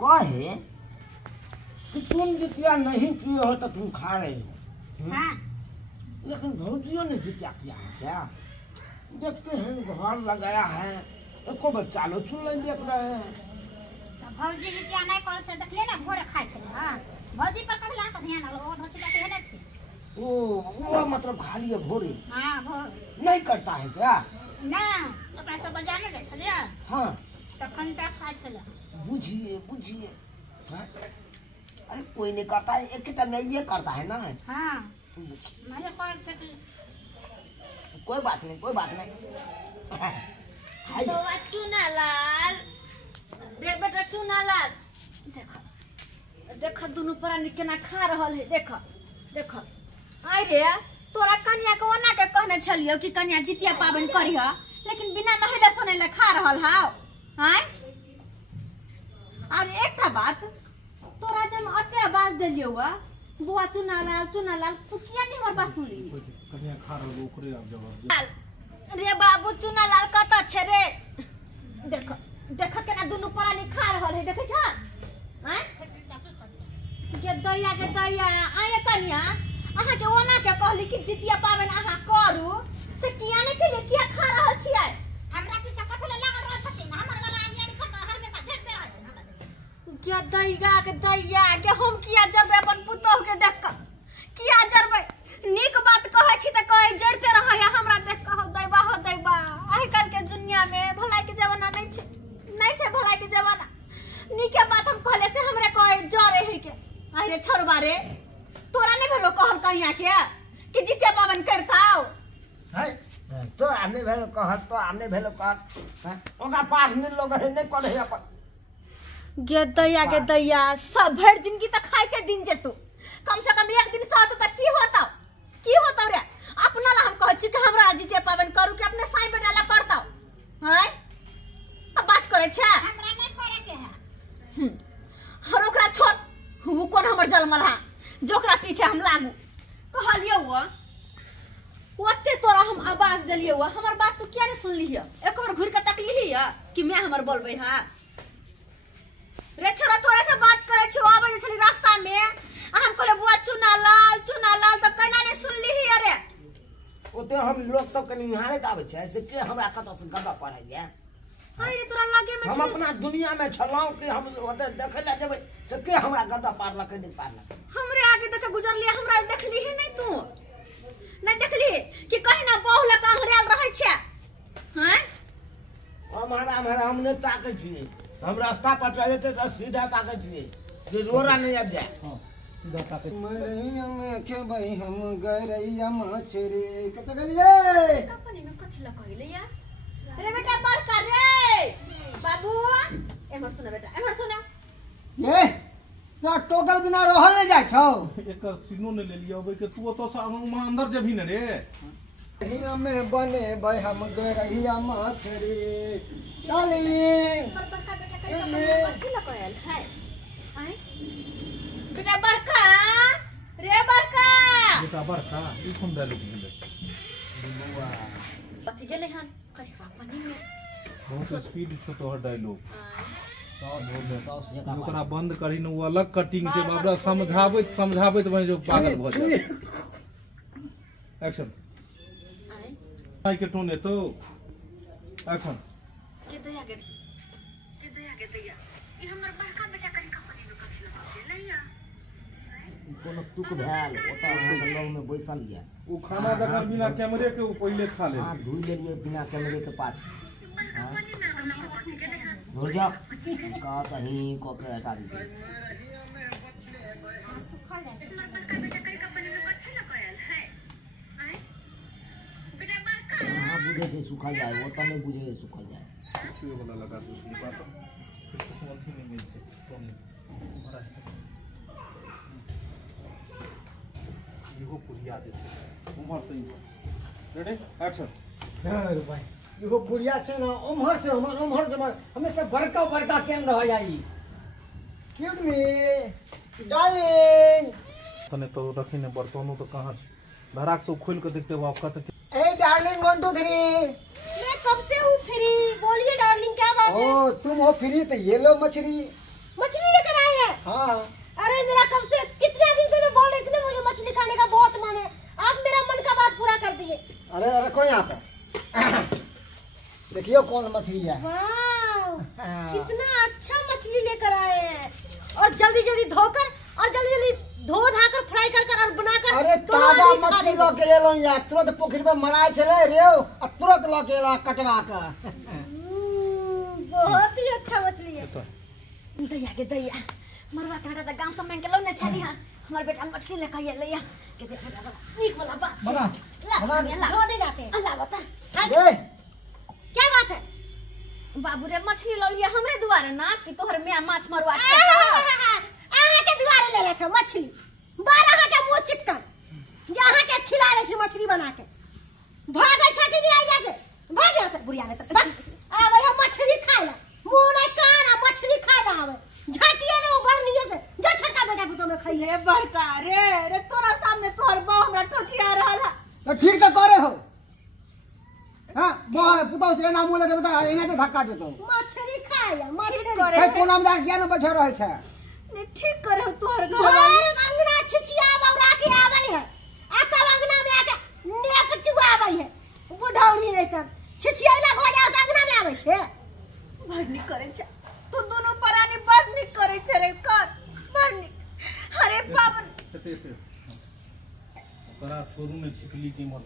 कहे कि तुम जितिया नहीं किए हो तो तुम खा रहे हो। हाँ। लेकिन भौजियों ने जितिया किया है क्या? देखते हैं घर लगाया है, एको बार चालो चुन नहीं देख रहे हैं। तो भौजी जितिया नहीं कर से देखले ना भोरे खाए छले। हां भौजी पर कखला त ध्यान आलो ओ धोची त हेने छी। वो मतलब खा लिया भोरे? हां भोर नहीं करता है क्या? ना अपना सब जाने दे छले। हाँ तखन तक खाए छले। बुझिए बुझिए। अरे कोई नहीं करता है, एक टाइम में ये करता है ना। हां बुझिए मैं कर छले। कोई बात नहीं कोई बात नहीं। तो चुनालाल रे बेटा चुनालाल देखो देखो दोनों प्राणी केना खा रहल है। देखो देखो आई रे तोरा कन्या के ओना के कहने छलियो कि कन्या जितिया पाबन करिह, लेकिन बिना नहले सोने खा रहल हाउ। हैं और एकटा बात तोरा जब अते आवाज देलियो वा बुआ चुनालाल तू किया नहीं हमर बात सुनली? कन्या खा रहल ओकरे अब जवाब रे बाबू चुनालाल कत छे रे? देखो देखो केना दोनों प्राणी खा रहल है। देखे छ हैं के दैया आए कन्या अहा के ओना के कहली कि जितिया पाबन अहा करू से किया ने के किया खा रहल छियै? हमरा पीछे कथले लागल रह छथिन। हमर वाला आइयारी पर तो हमेशा झड़ते रह छै हमरा देख। के दैया के हम किया जरबे अपन पुतोह के देख के किया जरबे? नीक बात कहै छी त कहै जड़ते रहै हमरा देख के हो दैबा। आइ काल के दुनिया में भलाई के जमाना नहीं छै भलाई के जमाना। नीके बात हम कहले से हमरे कहै जरे है के आई रे छोरबा रे तोरा नहीं भेलो कहल कहिया के कि जितिया पाबन करताओ है तो हमने भेलो कहत तो हमने भेलो कहत ओका पाठ में लोग है नहीं करे अपन गे दैया सब भर जिंदगी त खाए के दिन जेतु कम से कम एक दिन सहत त की होता रे? अपना ला हम कह छी कि हमरा जितिया पाबन करू कि अपने साई बेटा ला करताओ? हैं अब बात करे छ हमरा नहीं करे के है। हर ओकरा छोड़ वो कोन हमर जलमल हा जोकरा पीछे हम लागू कहलियो वो ओते तोरा हम आवाज देलियो वो हमर बात तू किया नहीं सुनली है? एक बार घुर के तकली है कि मैं हमर बोलबे हा रे छोरा तोरे से बात करे छी आबे छली रास्ता में हम कहले बुआ चुनालाल तो कना नहीं सुनली है रे? ओते हम लोग सब कनी निहारे आवे छै ऐसे के हमरा कत से गदा पड़ै है। हाय रे तोरा लगे में हम अपना दुनिया में छलाऊ कि हम ओते देखे ला जेबै से के हमरा गदा पारला के नहीं पारला। हमरे आगे देखे गुजरली हमरा देखली है नहीं तू नहीं देखली कि कहीं ना बहुला काम हरियाल रहै छै? हैं हमारा हमने ताके छिए हम रास्ता पर चले थे तो सीधा ताके छिए जे रोरा नहीं अब जाए। हां सीधा ताके मरैया में के भाई हम गरैया मछरी कत गलिए कंपनी में कथि ला कहले या रे बेटा बात कर रे बाबू एमर सुना बेटा एमर सुना ए तो टोकल बिना रहल नहीं जाय छौ। एकर सिनो ने ले लिया ओबे के तू तो वहां अंदर जेभी न रे। गरैया में बने भाई हम गरैया मछरी डार्लिंग पर बड़का बेटा कथि ला कहल है? हैं बेटा बड़का रे बड़का बेटा बरका ई कोन डायलॉग मिले बुआ कथि गेले हन करे पानी में बहुत स्पीड छ तोहर डायलॉग सॉस जका ओकरा बंद करी न वो अलग कटिंग से बाबरा समझाबैत बने जो पागल भ जाय। एक्शन आई के टोन है तो एक्शन के दैया ई हमर बड़का बेटा करी कंपनी में कथि ला कहले या? कोनो तुक भेल ओता हम लोग में बैसल या वो खाना देखा बिना कैमरे के वो पहले खा ले। हां धुई लेलिए बिना कैमरे के पास। हो जा का कहीं को के हटा दीजिए। सुखा जाए बड़का बेटा करी कंपनी में कथि ला कहल है? हैं बेटा बड़का हां बुझे से सूखा जाए वो तो नहीं बुझे से सूखा जाए। ये वाला लगा दो उसकी बात कौन-सी नहीं मिलती कौन भरा है ये वो पुरिया देते उमर से रेडी एक्शन। यार भाई एगो बुढ़िया छै ना उम्हर से हमर हमेशा बड़का केम रह जाई। एक्सक्यूज मी डार्लिंग तने तो रखी ने बर्तनों तो कहां धराक से खोल के देखते वो आपका तो ए डार्लिंग 1 2 3 मैं कब से हूँ फ्री बोलिए डार्लिंग क्या बात है? ओ तुम हो फ्री तो ये लो मछली मछली हाँ अरे मेरा कब से कितने दिन से मैं बोल रही थी ना मुझे मछली खाने का बहुत मन है। आप मेरा मन का बात पूरा कर दिए। अरे रखो यहाँ पे। देखियो कौन मछली है। वाह हाँ। कितना अच्छा मछली लेकर आए हैं और जल्दी जल्दी धोकर और जल्दी जल्दी धो धाकर फ्राई कर और बनाकर। अरे ताजा मछली लो के एलो यार, तुरंत पोखरी में मराए चले रे और तुरंत लो के एलो कटवा के। बहुत ही अच्छा मछली है। दैया के दैया मरवा काटा था गांव सब में के लो ने छली हां हमार बेटा मछली लेकर ये लिया के बेटा बड़ा नीक वाला बात है। बना ला धो दे जाते हैं। अल्लाह बता ए क्या बात है बाबू रे मछली लो लिया हमरे दुआरे ना कि तोहर में माछ मरवा के आहा के दुआरे ले लेके मछली 12 के मुंह चिकन जहां के खिला रहे छी मछली बना के भागे छाटी ले आई जाके भाग जा से बुढ़िया ने तक आवे हम मछली खाइला मुंह नहीं काना मछली खाइला आवे झाटिया ने उभर लिए से जा छक्का बेटा पुतो में खाई ले बड़का रे रे तोरा सामने तोहर बहु हमरा टोटिया रहला तो ठीक तो करे हो। हां वो पुतो से नाम बोले के बता एना के धक्का देतो मछली खाइला मछली कई कोना में जाके न बैठे रहे छे। ने ठीक करे हो तोहर घर वाली अंगना छिछिया बौरा के आवे है आ तब अंगना में आके नेक चुआवे है बुढ़ौरी नहीं तक छिछियाला हो जाओ त अंगना में आवे छे भरनी करे छे तू दोनों परानी भरनी करे छे रे कर भरनी अरे बाबन करा छोरू ने छिकली की मन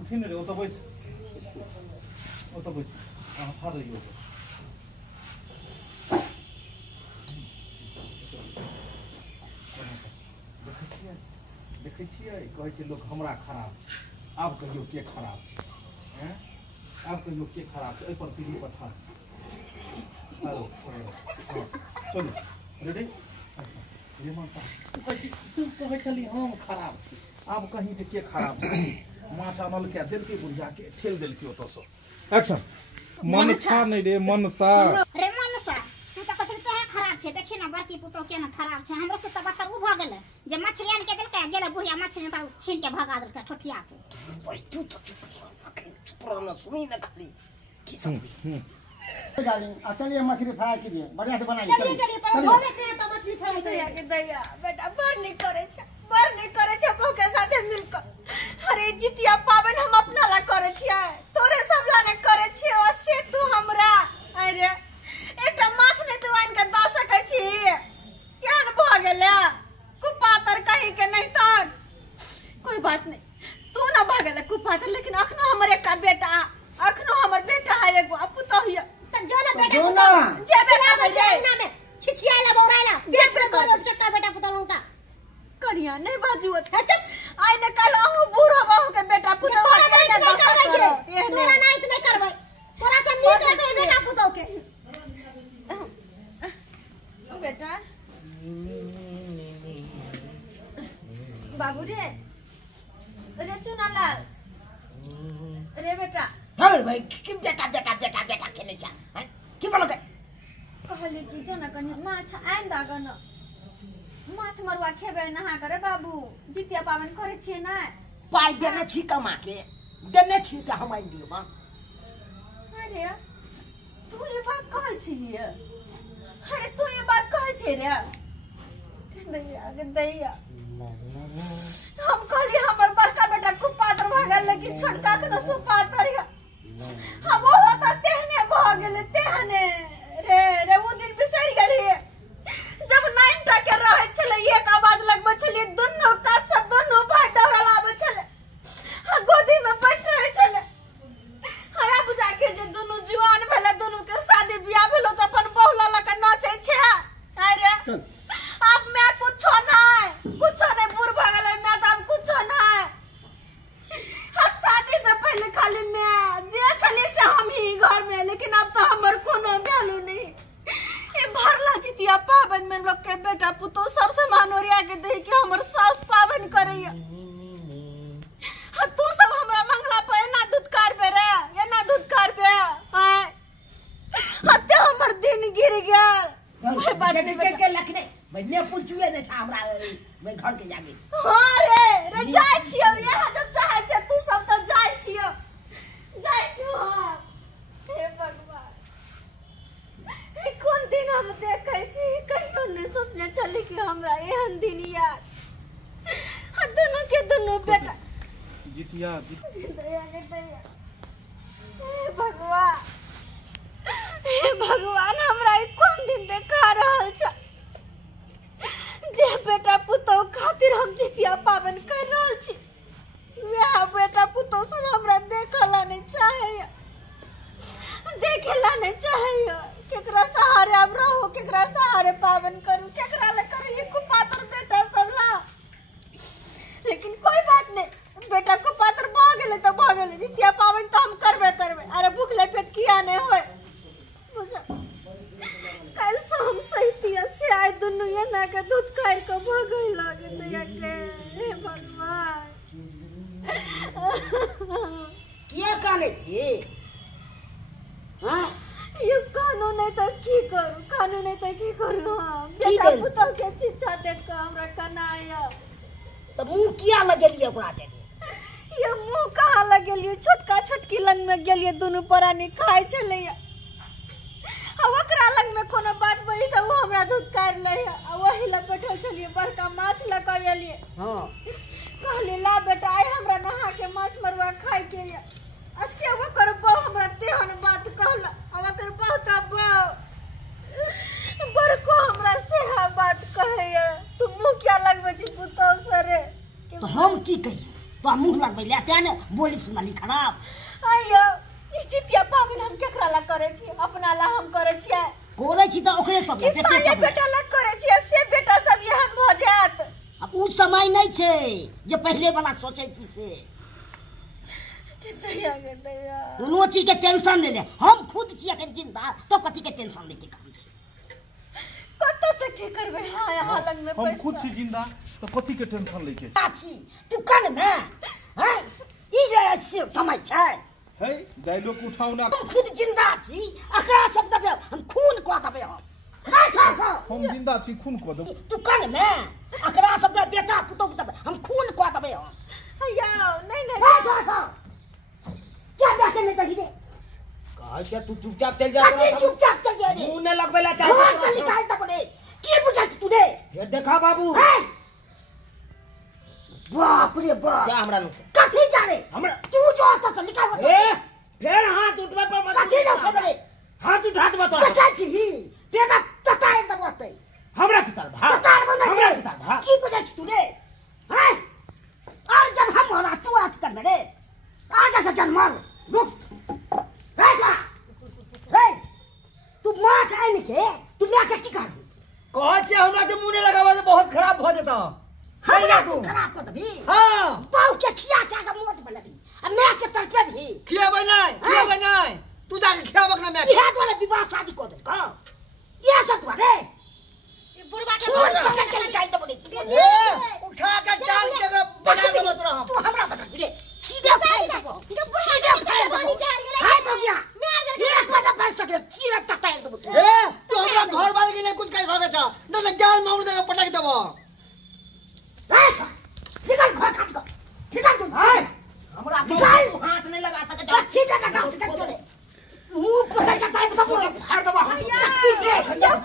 उठी ने रे ओ तो बैस हां रही हो देखै छियै कहै छै लोग हमरा खराब छै आब कहियो के खराब छै हैं आब कहियो के खराब छै एहि पर पीढ़ी पठा हेलो चलो रेडी ये मन सा तू कहै छली हम खराब छी आब कहीं के खराब छै माछ आनल के दिल के बुझा के ठेल दिल के ओतो सो एक्शन मन छा नहीं रे मन सा रे मनसा तू तो कसर तो खराब छे देखी ना बड़की पुतो के ना खराब छे हमरो से त बतर उ भ गेले जे मछली आन के देल के गेले बुढ़िया मछली त छीन के भगा देल के ठोठिया के भाई तू तो चुप रह ना सुनी ना खाली की सब डार्लिंग चलिए मछली फ्राई कीजिए बढ़िया से बनाइए। चलिए पर धो लेते हैं तो मछली फ्राई करिए के दैया बेटा भरनी करे छे बहु के साथे मिलकर अरे जितिया पावन हम अपना ला करे छिए तोरे सब ला ने करे छिए ओसे तू हमरा अरे एकटा माछ ने तू आइन के द सकै छी केहन भ गेले कुपातर कहीं के नहीं तन कोई बात नहीं तू ना भ गेले कुपातर लेकिन अखनो हमर एकटा बेटा अखनो हमर बेटा है एगो पुतो हिय त जो ना बेटा पुतो जे बेटा ना में छिछियाला बौराला पेट पे करे चट्टा बेटा पुतो लूटा करिया नहीं बाजुत है चुप आइ ने कल आहू बूढ़ा बहू के बेटा पुतो तोरा नहीं करबै तोरा से नीक रखे बेटा पुतो के बेटा बाबू रे चुनालाल रे बेटा हां भाई की बेटा खेले जा की बोल के कहली कि जो ना कनी माछ आइन दागन माछ मरुआ खेबे नहा करे बाबू जितिया पावन करे छिए ना पाई देने छी कमा के देने छी से हम आइन दियो अरे तू ये बात कहै छी अरे तू ये बात कहै छी रे दैया हम कहली हमर बड़का बेटा कुपातर भ गेल लेकिन छोटका के न सुपातर है हम वो होता तेहने भ गेले तेहने रे वो दिन बिसर गेली जब 9 टा के रहे छले एक आवाज लगबे छले दोनों कात से दोनों भाई दौड़ा लाबे छले गोदी में बैठ रहे छले हया बुझा के जे दोनों जवान भेले दोनों के शादी बियाह भेलो त अपन बहुला ला के नाचै छै अरे चल अब मैं कुछ नहीं बुर भगले मैं तो अब कुछ नहीं शादी से पहले खाली मैं जे छली से हम ही घर में लेकिन अब तो हमर कोनो वैल्यू नहीं ये भरला जितिया पावन में लोग के बेटा पुतो सब समान ओरिया के दे के हमर सास पावन करैया तू सब हमरा मंगला पे एना दुदकार बे रे एना दुदकार बे हाय हत्ते हमर दिन गिर गेल कोई बात नहीं के लखने मैंने पूछुए ने हमरा मैं घर के जाके हां रे जाय छियो यहां जब चाहे छ तू सब त जाय छियो हां हे भगवान कौन दिन हम देखै छी कहियो नहीं सोच न चली कि हमरा एहन दिन याद दोनों के दोनों बेटा जितिया दया के दया। हे भगवान हमरा ई कोन दिन देखा रहल छ जे बेटा पुतौ खातिर हम जितिया पावन कर रहल छी वह बेटा पुतौ सब हमरा देखला नहीं चाहे देखेला नहीं चाहे केकरा सहारे अब रहो केकरा सहारे पावन करूं केकरा ले करूं ये कुपातर बेटा सब ला लेकिन कोई बात नहीं बेटा कुपातर भ गेले तो भ गेले जितिया पावन तो हम करबे अरे भूखले पेट किया नहीं होय बुझा कल से हम सहितिया से आय दुनिया ना के दूध खाइ के भगै लागे दया के हे भगवान किया काने छी हां ये कानून नहीं तो की करू कानून नहीं तो की करू हम बेटा पुतौ के शिक्षा देख के हमरा कनाया तो मुंह किया लगेलिए ओकरा जगे ये मुंह कहाँ लगेलिए छोटका छोटकी लंग में गेलिए दोनों परानी खाइ छलैया ओकरा लंग में कोनो बात बही त वो हमरा दूध काट ले आ वही ल बैठल छलिए बड़का माछ ल क एलिए हां कहली ला बेटा आइ हमरा नहा के माछ मरुआ खाइ के या असे वो कर बहु हमरा तेहन बात कहला अब कर बहु त बहु बड़को हमरा से हा बात कहैया तू मुंह क्या लगबै छी पुतौ सरे तो हम की कही तो मुंह लगबै ले तेने बोली सुनाली खराब आइयो ई जितिया पावन हम केकरा ला करे छी अपना ला हम करे छी कोरे छी त ओकरे सब बेटे सब बेटा ला करे छी से बेटा सब एहन भ जात अब उ समय नहीं छे जे पहले वाला सोचे छी से के दया कोनो चीज के टेंशन ले ले हम खुद छी अखन जिंदा तो कथि के टेंशन लेके काम छी कत से की करबे हां यहाँ लग में पैसा हम खुद छी जिंदा तो कथि के टेंशन लेके छी तू कन में हैं ई जे समय छै है डायलॉग उठाओ ना हम खुद जिंदा छी अकरा सब दबे हम खून को दबे हम जिंदा छी खून को दब तू कन में अकरा सब दबे बेटा पुतो दबे हम खून को दबे या नहीं क्या बैठे नहीं दही रे कैसे तू चुपचाप चल जा चुपचाप चल जा रे मुंह न लगबेला हां चल चाहे निकाल दब रे की बुझा तू रे फिर देखा बाबू बाप रे बाप जा हमरा से कथि जाने हमरा तू जो तो निकाल ए फिर हाथ उठबे पर मत कथि न उठबे रे हाथ उठा दे तो कथा छी बेटा ततार दब होतै हमरा ततार भा ततार बना हमरा ततार भा की बुझा तू रे हैं और जब हम होला तू आत कर रे आजा का जन्म रुक राजा हे तू माछ आइन के तू ला के की कर कह छे हमरा के मुंह ने लगावा तो बहुत खराब भ जेता हमरा तू खराब कर दबी हां पाऊ के खिया के मोट बनबी अब मैं के तरफे भी खियाबे नहीं तू जाके खियाबक ना मैं ये तो विवाह शादी को दे का ये सब रे ये बुढ़वा के छोड़ पकड़ के निकाल दे बोली ए उठा के डाल के बना दे तोरा हम तू हमरा बता रे सीधे फाड़ दो सीधे फाड़ दो हाय हो गया एक बार पैसा के सीधे ततार दो ए तू हमरा घर वाले के नहीं कुछ कह सके छ न तो गाल माउर देगा पटक देबो निकाल खा खा दो निकाल तू हमरा हाथ नहीं लगा सके छ ठीक है लगा सके छोड़े मुंह पकड़ के तार दो फाड़ दबा हम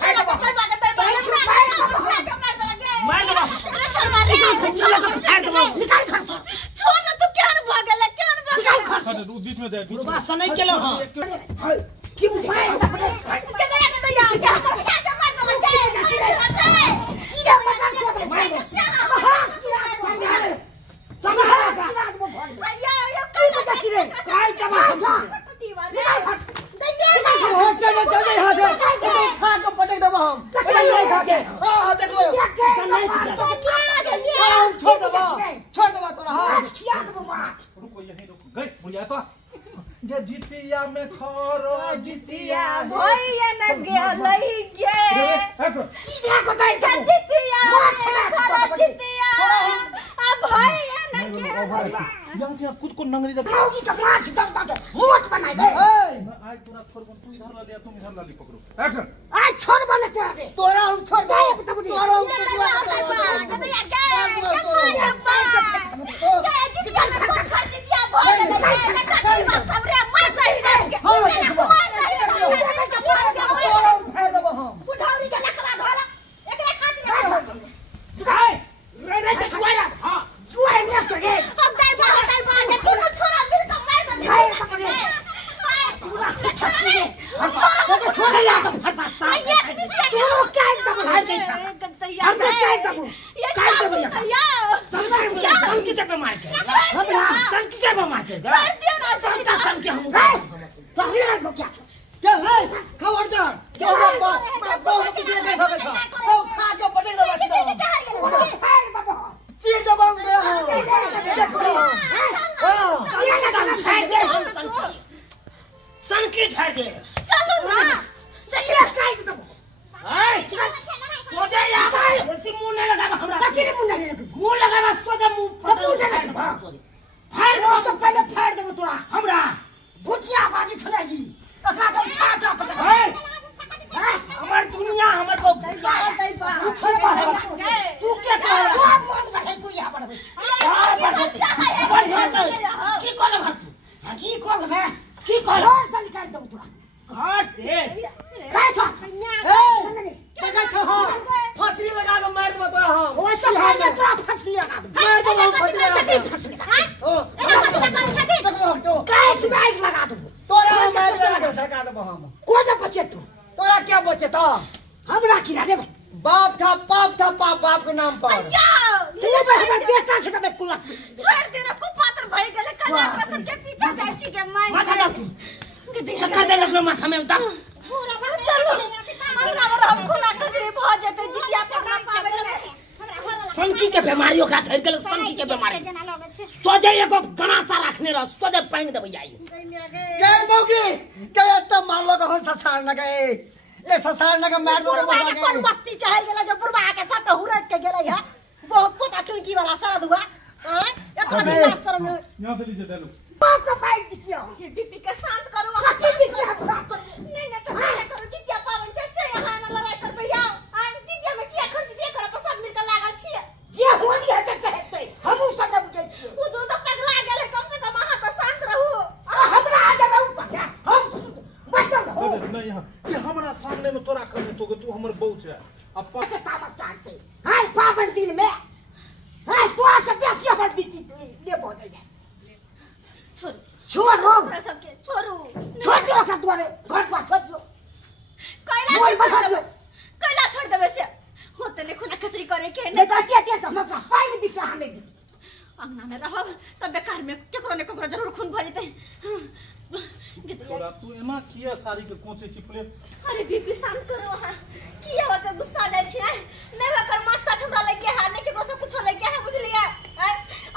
फाड़ दबा मार दबा निकाल खर्च छोड़ ना तू क्या भागले निकाल खर्च अरे तू बीच में दे बुढ़वा से नहीं केलो हां की बुझे के दया क्या साथ मार दो लगे सीधा पकड़ के मार दे बहास की रात संभाल संभाल की रात वो भर भैया ये की बचा रे काय जमा निकाल खर्च निकाल हो चल चल यहां से खा के पटक देबो हम नहीं खा के हां देखो नहीं छोड़ दबा तोरा हां खिया दो बात रुको यहीं रुको गई बुढ़िया तो ये जितिया में खरो जितिया भैया न गेलई गे सीधा को तार दो जितिया खरा जितिया आ भैया न गेलई यहाँ से खुद को नंगरी जगह मौगी का माछ दब दब मोट बनाई दे आज पूरा छोड़ तू इधर ला लिया तुम इधर ला ली पकड़ो एक्शन आज छोड़ बने तेरा दे तोरा हम छोड़ दे तोरा हम बहुत की दे सके था बहुत खा के बटे दबा छी फाड़ बाबा चीर दबाऊं दे हां ये लगा फाड़ दे हम सनकी झाड़ दे चलो ना सही काट दो हाय सोचे या ऐसे मुंह नहीं लगा हमरा तकिर मुंह नहीं लगा मुंह लगा सोचे मुंह फाड़ दो सब पहले फाड़ दे तोरा हमरा भुटिया बाजी छना जी एकरा तो ठाटा पटक हमर दुनिया हमर को तू छोड़ तू के सब मन बैठे तू यहां पर की कोल भाग तू की कोल बे की कोल घर से निकाल दो तोरा घर से बैठो देखा छ हो फसली लगा दो मार दो तोरा हां ओ सब है तोरा फसली लगा दो मार दो फसली लगा दो ओ तो कैश बैग लगा दो तोरा मार लगा दो हम कोन बचे तू तोरा क्या बचे तो हमरा की रे बाप था बाप के नाम पर तू बस हमर बेटा छ तबे कुला छोड़ दे रे कुपातर भई गेले कला कसम के पीछे जाई छी के मार माथा दाब तू चक्कर दे लगलो माथा में उतार पूरा चलो हमरा हम खुला खजरी भ जते जितिया पर नाम पावे रे सनकी के बीमारी ओकरा धर गेल सनकी के बीमारी सोजे एगो गनासा रखने रह सोजे पानी देबै आई के मौगी के त मान लो हो ससार न गए ए ससार न के मार दो कौन मस्ती चहल गेला जो बुरबा के साथ हुरट के गेला या बहुत कुछ टुनकी वाला सारा दुआ हां एकरा भी शर्म यहां से लीजिए डालो बाप का फाइट दियो जी बीपी के शांत करो बीपी के शांत करो नहीं तो क्या करो जितिया पावन से यहां न लड़ाई कर भैया आ जितिया में किया खर्च दिए कर सब मिलकर लागल छी जे होनी है त कहते हम सब बुझै छी उ दोनों तो पगला गेले कम से कम हां तो शांत रहू हमरा आ जाबे ऊपर हम बसल हो नहीं यहां कि हमरा सामने में तोरा कर दे तू हमर बहू छै अब के तावा चाटते हाय पावन दिन में हाय तो सब बेसी हमर बीपी ले बोल जाए छोड़ो सबके छोड़ू छोड़ दो का द्वारे घर पर छोड़ दो कैला छोड़ देबे से होते ने खुना खसरी करे के नहीं तो क्या हमरा पाई दिखा हमें अंगना में रहब तब बेकार में केकरो ने केकरो जरूर खून भ जेते तोरा तू एना किया सारी के कोचे चिपले अरे बीपी शांत करो हां किया होते गुस्सा जाय छी नहीं होकर मस्ता हमरा लगे है नहीं केकरो से कुछ लगे है बुझलिए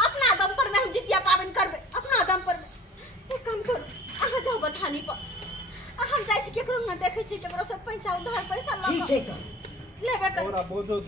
अपना दम पर में हम जितिया पावन करबे अपना दम पर एक काम करो आहा जाओ बथानी पर हम जाय छी केकरो न देखे छी केकरो से पैसा उधार पैसा ठीक छै लेबे कर तोरा बोझो